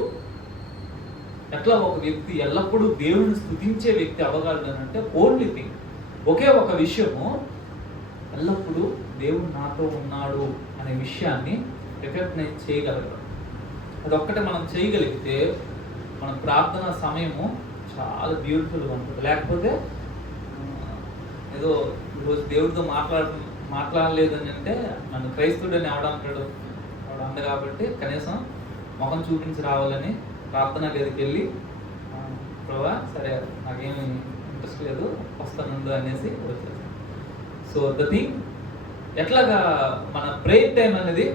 ఎట్లా ఒక వ్యక్తి ఎల్లప్పుడూ దేవుని స్తుతించే వ్యక్తి అవ్వగలడు అని అంటే ఓన్లీ థింగ్, ఒకే ఒక విషయము, ఎల్లప్పుడూ దేవుడు నాతో ఉన్నాడు అనే విషయాన్ని రికగ్నైజ్ చేయగలగడం. అదొక్కటే మనం చేయగలిగితే మన ప్రార్థన సమయము చాలా బ్యూటిఫుల్గా ఉంటుంది. లేకపోతే ఏదో ఈరోజు దేవుడితో మాట్లాడలేదని అంటే నన్ను క్రైస్తవుడని ఎవడంటాడు, వాడు అంద కాబట్టి కనీసం ముఖం చూపించి రావాలని ప్రార్థన గదికి వెళ్ళి ప్రభా సరే నాకేమి ఇంట్రెస్ట్ లేదు వస్తానుండు అనేసి వచ్చేసాను. సో ద థింగ్ ఎట్లాగా మన ప్రేయర్ టైం అనేది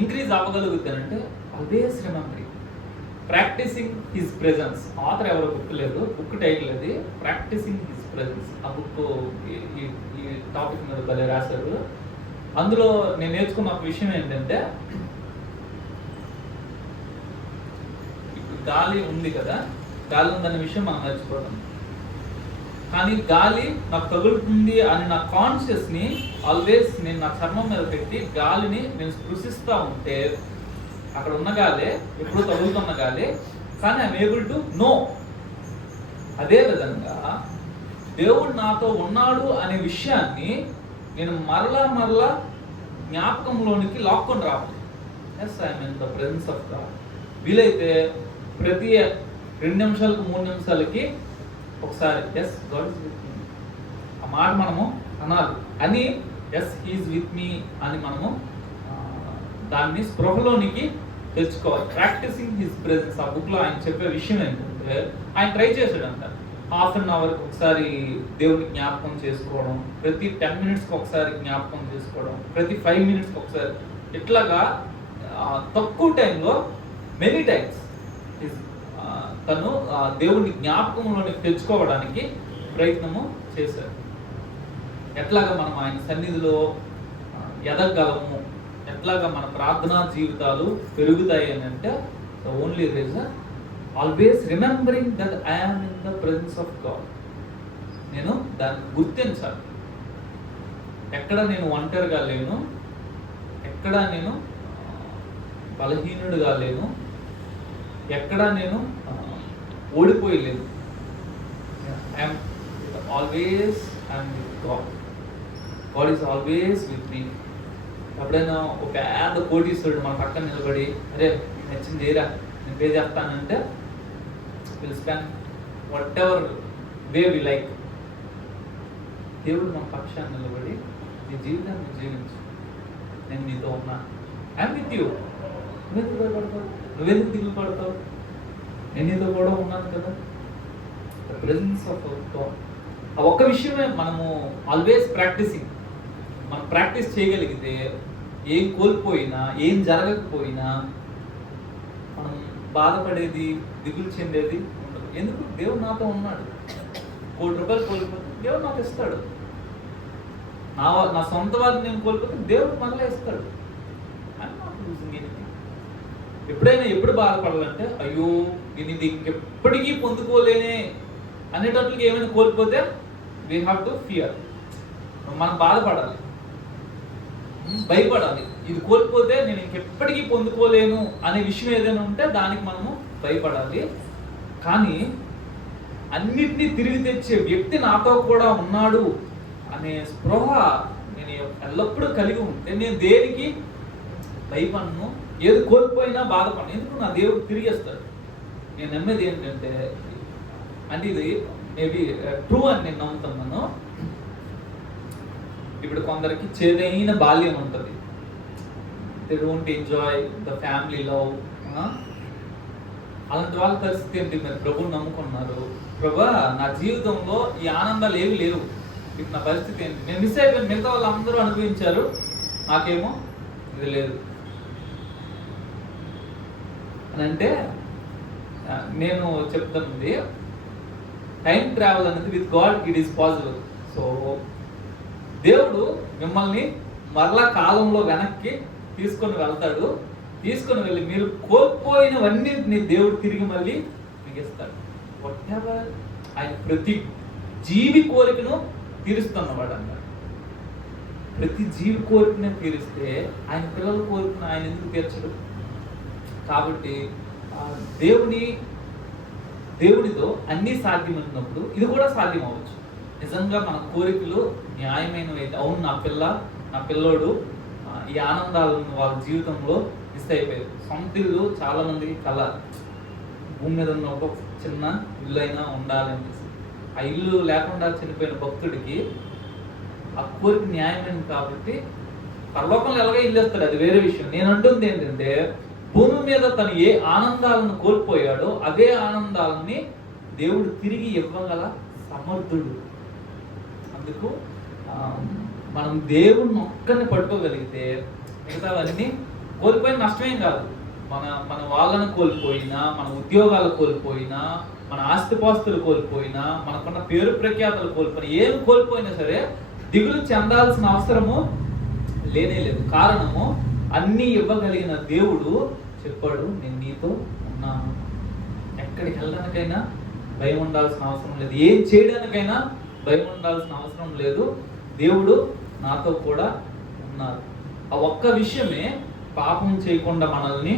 ఇంక్రీజ్ అవ్వగలుగుతానంటే always remembering practising his presence. Author ఎవరో బుక్ లేదు, బుక్ టైటిల్ అది ప్రాక్టీసింగ్ హిజ్ ప్రెజెన్స్. ఆ బుక్ ఈ టాపిక్ మీద భలే రాశారు. అందులో నేను నేర్చుకున్న ఒక విషయం ఏంటంటే, ఇప్పుడు గాలి ఉంది కదా, గాలి ఉందనే విషయం మనం మర్చిపోతాం. కానీ గాలి నాకు తగులుతుంది అని నా కాన్షియస్ని ఆల్వేస్ నేను నా చర్మం మీద పెట్టి గాలిని నేను స్పృశిస్తూ ఉంటే అక్కడ ఉన్న గాలే ఎప్పుడు తగులుతున్న గాలే, కానీ ఐఎమ్ ఏబుల్ టు నో. అదేవిధంగా దేవుడు నాతో ఉన్నాడు అనే విషయాన్ని నేను మరలా జ్ఞాపకంలోనికి లాక్కొని రావాలి. Yes I'm in the presence of God. వీలైతే ప్రతి 2 నిమిషాలకు 3 నిమిషాలకి ఒకసారి yes God is with me ఆ మాట మనము అనాలి. అని ఎస్ హీఈస్ విత్ మీ అని మనము దాన్ని స్పృహలోనికి తెచ్చుకోవాలి. Practising his presence. ఆ బుక్లో ఆయన చెప్పే విషయం ఏంటంటే, ఆయన ట్రై చేశాడంట ½ అన్ అవర్కి ఒకసారి దేవుని జ్ఞాపకం చేసుకోవడం, ప్రతి 10 మినిట్స్కి ఒకసారి జ్ఞాపకం చేసుకోవడం, ప్రతి 5 మినిట్స్కి ఒకసారి, ఇట్లాగా తక్కువ టైంలో మెనీ టైమ్స్ తను దేవుని జ్ఞాపకంలోనికి తెచ్చుకోవడానికి ప్రయత్నము చేశారు. ఎట్లాగా మనం ఆయన సన్నిధిలో ఎదగలము, ఎట్లాగా మన ప్రార్థనా జీవితాలు పెరుగుతాయి అని అంటే the only reason always remembering that I'm in the presence of God. నేను దాన్ని గుర్తించాలి. ఎక్కడ నేను ఒంటరిగా లేను, ఎక్కడ నేను బలహీనుడిగా లేను, ఎక్కడ నేను ఓడిపోయలేను. I'm always I'm with God. God is always with me. ఎప్పుడైనా ఒక పెద్ద కోటీశ్వరుడు మన పక్కన నిలబడి అరే నచ్చింది ఏరా నేను పే చేస్తానంటే will spend whatever way we like. దేవుడు మన పక్షాన్ని నిలబడి నీ జీవితాన్ని జీవించు, నేను నీతో ఉన్నా, ఐఎమ్ విత్ యూ. నువ్వెందుకు భయపడతావు, నువ్వెందుకు దిగులు పడతావు, నేను నీతో కూడా ఉన్నాను కదా. The presence of God. ఆ ఒక్క విషయమే మనము ఆల్వేస్ ప్రాక్టీసింగ్. మనం ప్రాక్టీస్ చేయగలిగితే ఏం కోల్పోయినా ఏం జరగకపోయినా మనం బాధపడేది దిగులు చెందేది ఉండదు. ఎందుకు? దేవుడు నాతో ఉన్నాడు. ₹1,00,000 కోల్పోతే దేవుడు నాకు ఇస్తాడు. నా సొంత వారిని నేను కోల్పోతే దేవుడు మళ్ళీ ఇస్తాడు. ఎప్పుడైనా ఎప్పుడు బాధపడాలంటే అయ్యో నేను ఇది ఇంకెప్పటికీ పొందుకోలేనే అనేటట్లుగా ఏమైనా కోల్పోతే వీ హ్యావ్ టు ఫియర్. మనం బాధపడాలి, భయపడాలి. ఇది కోల్పోతే నేను ఇంకెప్పటికీ పొందుకోలేను అనే విషయం ఏదైనా ఉంటే దానికి మనము భయపడాలి. కానీ అన్నిటినీ తిరిగి తెచ్చే వ్యక్తి నాతో కూడా ఉన్నాడు అనే స్పృహ నేను ఎల్లప్పుడూ కలిగి ఉంటే నేను దేనికి భయపడను, ఏది కోల్పోయినా బాధపడను. ఎందుకు? నా దేవుడు తిరిగేస్తాడు. నేను నమ్మేది ఏంటంటే, అంటే ఇది మేబీ ట్రూ అని నేను నమ్ముతున్నాను. ఇప్పుడు కొందరికి చేదైన బాల్యం ఉంటుంది, they don't enjoy the family love. అలాంటి వాళ్ళ పరిస్థితి ఏంటి? మీరు ప్రభువుని నమ్ముకున్నారు, ప్రభా నా జీవితంలో ఈ ఆనందాలు ఏవి లేవు, ఇప్పుడు నా పరిస్థితి ఏంటి, నేను మిస్ అయిపోయాను, మిగతా వాళ్ళు అందరూ అనుభవించారు, నాకేమో ఇది లేదు అని అంటే, నేను చెప్తున్నది టైం ట్రావెల్ అనేది with God it is possible. So దేవుడు మిమ్మల్ని మరలా కాలంలో వెనక్కి తీసుకొని వెళ్తాడు. తీసుకొని వెళ్ళి మీరు కోల్పోయినవన్నీ దేవుడు తిరిగి మళ్ళీ మీకు ఇస్తాడు. వాట్ ఎవర్ ఆయన ప్రతి జీవి కోరికను తీరుస్తున్నవాడు అన్నాడు. ప్రతి జీవి కోరికను తీరిస్తే ఆయన పిల్లల కోరికను ఆయన ఎందుకు తీర్చడు? కాబట్టి దేవుడితో అన్నీ సాధ్యమైనప్పుడు ఇది కూడా సాధ్యం అవ్వచ్చు. నిజంగా మన కోరికలు న్యాయమైనవి అయితే, అవును నా పిల్లోడు ఈ ఆనందాలను వాళ్ళ జీవితంలో మిస్ అయిపోయారు. సొంత ఇల్లు చాలా మందికి కల, భూమి మీద ఉన్న ఒక చిన్న ఇల్లు అయినా ఉండాలని. ఆ ఇల్లు లేకుండా చనిపోయిన భక్తుడికి ఆ కోరిక న్యాయమైంది కాబట్టి పరలోకంలో ఎలాగో ఇల్లు వస్తాడు, అది వేరే విషయం. నేను అంటుంది ఏంటంటే, భూమి మీద తను ఏ ఆనందాలను కోల్పోయాడో అదే ఆనందాలని దేవుడు తిరిగి ఇవ్వగల సమర్థుడు. అందుకు మనం దేవుడిని ఒక్కరిని పట్టుకోగలిగితే మిగతావన్నీ కోల్పోయిన నష్టమేం కాదు. మన వాళ్ళను కోల్పోయినా, మన ఉద్యోగాలు కోల్పోయినా, మన ఆస్తిపాస్తులు కోల్పోయినా, మనకున్న పేరు ప్రఖ్యాతలు కోల్పోయినా, ఏం కోల్పోయినా సరే దిగులు చెందాల్సిన అవసరము లేనే లేదు. కారణము, అన్నీ ఇవ్వగలిగిన దేవుడు చెప్పాడు, నేను నీతో ఉన్నాను. ఎక్కడికి వెళ్ళడానికైనా భయం ఉండాల్సిన అవసరం లేదు, ఏం చేయడానికైనా భయం ఉండాల్సిన అవసరం లేదు. దేవుడు నాతో కూడా ఉన్నారు. ఆ ఒక్క విషయమే పాపం చేయకుండా మనల్ని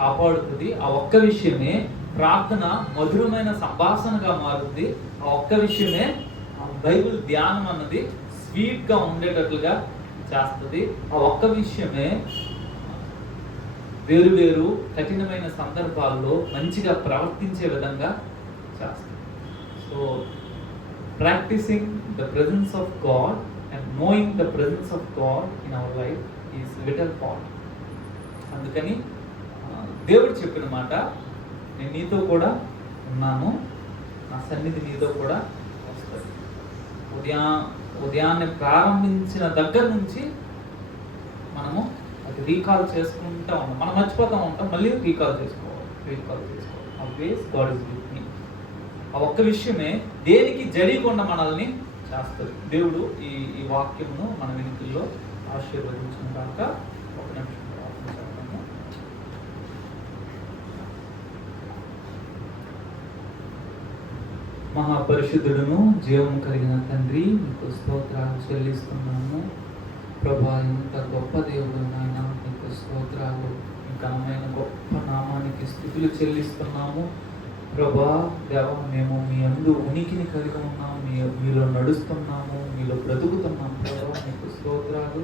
కాపాడుతుంది. ఆ ఒక్క విషయమే ప్రార్థన మధురమైన సంభాషణగా మారుతుంది. ఆ ఒక్క విషయమే బైబిల్ ధ్యానం అన్నది స్వీట్గా ఉండేటట్లుగా చేస్తుంది. ఆ ఒక్క విషయమే వేరు వేరు కఠినమైన సందర్భాల్లో మంచిగా ప్రవర్తించే విధంగా చేస్తుంది. So practicing the presence of God and knowing the presence of God in our life is vital part. అందుకని దేవుడు చెప్పిన మాట, నేను నీతో కూడా ఉన్నాను, నా సన్నిధి నీతో కూడా వస్తుంది. ఉదయాన్నే ప్రారంభించిన దగ్గర నుంచి మనము అది రీకాల్ చేసుకుంటూ ఉంటాం. మనం మర్చిపోతూ ఉంటాం, మళ్ళీ రీకాల్ చేసుకోవాలి. Always God is with me. ఆ ఒక్క విషయమే దేనికి జడియకుండా మనల్ని చేస్తుంది. దేవుడు ఈ వాక్యమును మన వెనుకల్లో ఆశీర్వదించిన దాకా ఒక నిమిషం ప్రార్థన చేద్దాము. మహాపరిశుద్ధుడును జీవము కలిగిన తండ్రి, నీకు స్తోత్రాలు చెల్లిస్తున్నాము. ప్రభా, ఇంత గొప్ప దేవుడు నాయన, నీకు స్తోత్రాలు. ఈ ఘనమైన గొప్ప నామానికి స్తుతులు చెల్లిస్తున్నాము. ప్రభా దేవా, మేము మీ యందు ఉనికిని కలిగి ఉన్నాము, మీలో నడుస్తున్నాము, మీలో బ్రతుకుతున్నాము. ప్రభా, నీకు స్తోత్రాలు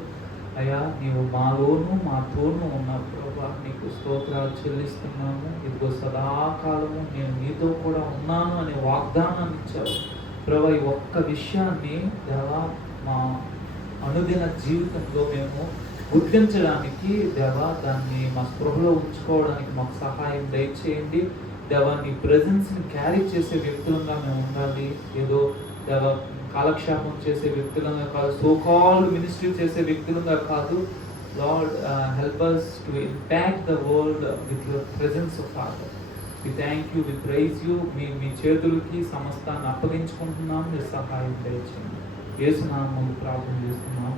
అయ్యా. నీవు మాలోను మాతోనూ ఉన్నావు ప్రభా, నీకు స్తోత్రాలు చెల్లిస్తున్నాము. ఇదిగో సదాకాలము నేను నీతో కూడా ఉన్నాను అనే వాగ్దానాన్ని ఇచ్చావు ప్రభా. ఈ ఒక్క విషయాన్ని దేవా మా అనుదిన జీవితంలో మేము గుర్తించడానికి దేవా, దాన్ని మా స్పృహలో ఉంచుకోవడానికి మాకు సహాయం దయచేయండి దేవా. నీ ప్రెజెన్స్ని క్యారీ చేసే వ్యక్తులంగా మేము ఉండాలి. ఏదో దేవా కాలక్షేపం చేసే వ్యక్తులంగా కాదు, సో కాల్డ్ మినిస్ట్రీ చేసే వ్యక్తులంగా కాదు. Lord, help us to impact the world with your presence of Father. We thank you, we praise you. మీ చేతులకి సమస్తాన్ని అప్పగించుకుంటున్నాం, మీరు సహాయం దయచేయండి. యేసు నామములో ప్రార్థన చేస్తున్నాం.